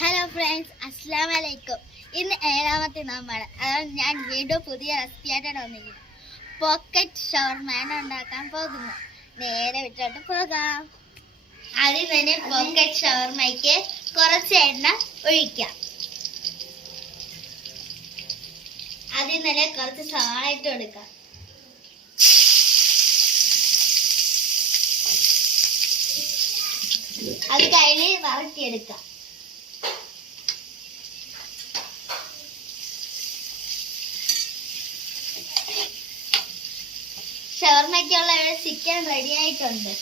Hello friends അസ്സാം വലൈക്കും ഇന്ന് ഏഴാമത്തെ നാമാണ്. അതായത് ഞാൻ വീണ്ടും പുതിയ റെസിപ്പി ആയിട്ടാണ് വന്നിരിക്കുന്നത്. പോക്കറ്റ് ഷവർമാൻ ഉണ്ടാക്കാൻ പോകുന്നു നേരെ വിട്ടോട്ട് പോകാം. ആദ്യം തന്നെ പോക്കറ്റ് ഷവർമയ്ക്ക് കുറച്ച് എണ്ണ ഒഴിക്കാം. ആദ്യം തന്നെ കുറച്ച് സവാള ഇട്ട് കൊടുക്കാം. അത് കഴിഞ്ഞ് വറക്കിയെടുക്കാം. ഷവർമ്മയ്ക്കുള്ള ചിക്കൻ റെഡി ആയിട്ടുണ്ട്.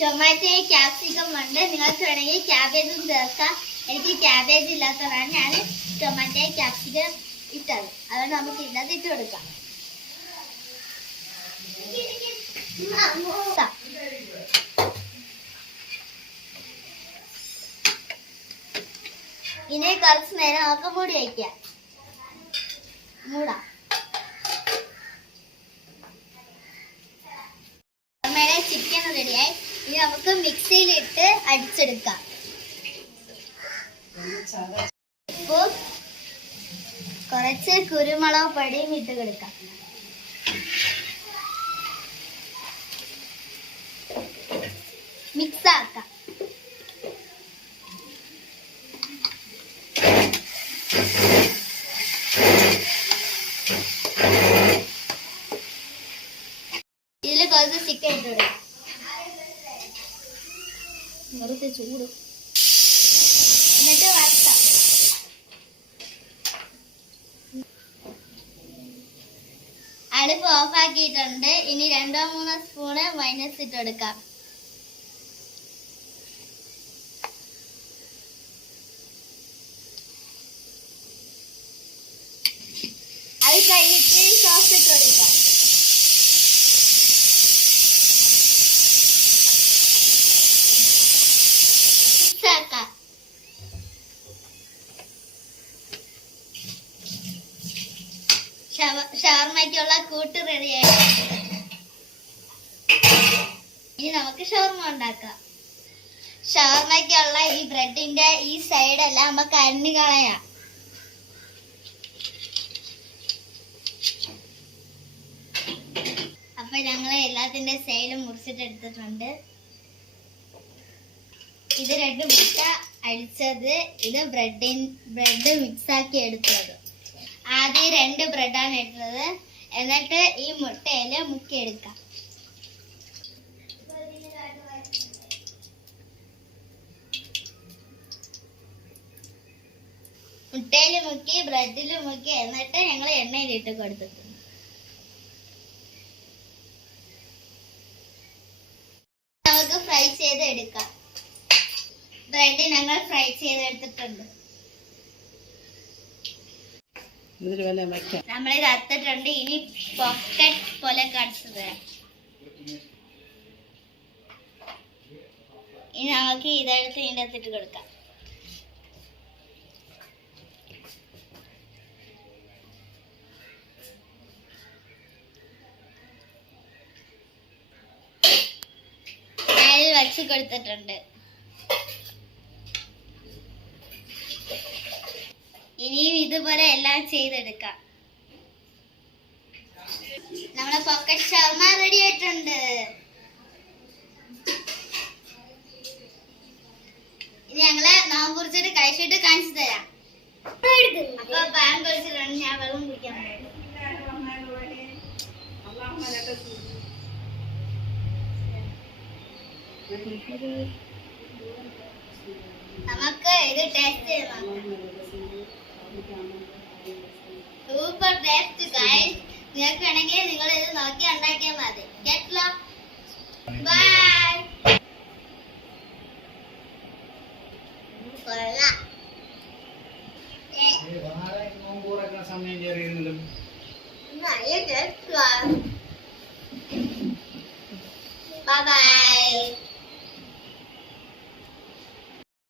ടൊമാറ്റോ ക്യാപ്സിക്കം ഉണ്ട്. നിങ്ങൾക്ക് വേണമെങ്കിൽ ക്യാബേജും ചേർക്കാം. എനിക്ക് ക്യാബേജ് ഇല്ലാത്തതാണ്. ഞാൻ ടൊമാറ്റോ ക്യാപ്സിക്കം ഇട്ടത്. അതുകൊണ്ട് നമുക്ക് ഇല്ലാതെ ഇട്ട് കൊടുക്കാം. ഇനി കുറച്ച് നേരം നമുക്ക് മൂടി വയ്ക്കാം. മൂടാം അമ്മയുടെ ചിക്കൻ റെഡിയായി ഇനി നമുക്ക് മിക്സിയിലിട്ട് അടിച്ചെടുക്കാം. ഉപ്പ് കുറച്ച് കുരുമുളക് പൊടിയും ഇട്ട് കൊടുക്കാം മിക്സ് ആക്കാം കുറച്ച് ചിക്കൻ ഇട്ട് കൊടുക്കാം വെറുതെ ചൂട് എന്നിട്ട് വറുക്കാം അടുപ്പ് ഓഫ് ആക്കിയിട്ടുണ്ട് ഇനി രണ്ടോ മൂന്നോ സ്പൂണ് മൈനസ് ഇട്ടെടുക്കാം അത് കഴിഞ്ഞിട്ട് സോസ് ഇട്ട് കൊടുക്കാം Mix ആക്കാം ഷവ- ഷവർമ്മയ്ക്കുള്ള കൂട്ട് റെഡി ആയിട്ടുണ്ട്. ഇനി നമുക്ക് ഷവർമ ഉണ്ടാക്കാം. ഷവർമ്മയ്ക്കുള്ള ഈ ബ്രെഡിന്റെ ഈ സൈഡ് സൈഡെല്ലാം നമുക്ക് അരിഞ്ഞു കളയാം. അപ്പൊ ഞങ്ങൾ എല്ലാത്തിന്റെ സൈഡും മുറിച്ചിട്ടെടുത്തിട്ടുണ്ട് ഇത് രണ്ട് മുട്ട അടിച്ചത് ഇത് ബ്രെഡിൻ ബ്രെഡ് മിക്സ് ആക്കി എടുത്തത്. ആദ്യം രണ്ട് ബ്രെഡാണ് എടുത്തത് എന്നിട്ട് ഈ മുട്ടയിൽ മുക്കിയെടുക്കാം. മുട്ടയിൽ മുക്കി ബ്രെഡിൽ മുക്കി എന്നിട്ട് ഞങ്ങൾ എണ്ണയിലിട്ട് കൊടുത്തിട്ടുണ്ട് നമുക്ക് ഫ്രൈ ചെയ്ത് എടുക്കാം. ബ്രെഡ് ഞങ്ങൾ ഫ്രൈ ചെയ്തെടുത്തിട്ടുണ്ട്. ഇതിൽ വല്ല വയ്ക്കാം ഇത് അത്തിട്ടുണ്ട് ഇനി പോക്കറ്റ് പോലെ കാണിച്ചു തരാം ഇനി നമുക്ക് ഇതെടുത്ത് ഇതിന്റെ അകത്തിട്ട് കൊടുക്കാം. വച്ച് കൊടുത്തിട്ടുണ്ട്. ഇനിയും ഇതുപോലെ എല്ലാം ചെയ്തെടുക്കാം. നമ്മുടെ പോക്കറ്റ് ഷവർമ റെഡി ആയിട്ടുണ്ട്. ഇനി ഞങ്ങൾ നോമ്പ് കുറിച്ചിട്ട് കഴിച്ചിട്ട് കാണിച്ചു തരാം. അപ്പൊ പാൻ കുറിച്ചിട്ടാണ് ഞാൻ വെള്ളം കുടിക്കാൻ നമുക്ക് ഇത് ടേസ്റ്റ് നോക്കാം സൂപ്പർ ടേസ്റ്റ് ഗൈസ് നിങ്ങൾക്ക് വേണമെങ്കിൽ നിങ്ങൾ ഇത് നോക്കി ഉണ്ടാക്കിയാൽ മതി. കേട്ടല്ലോ ബൈ കൊള്ളാം. സമയം ചെറിയ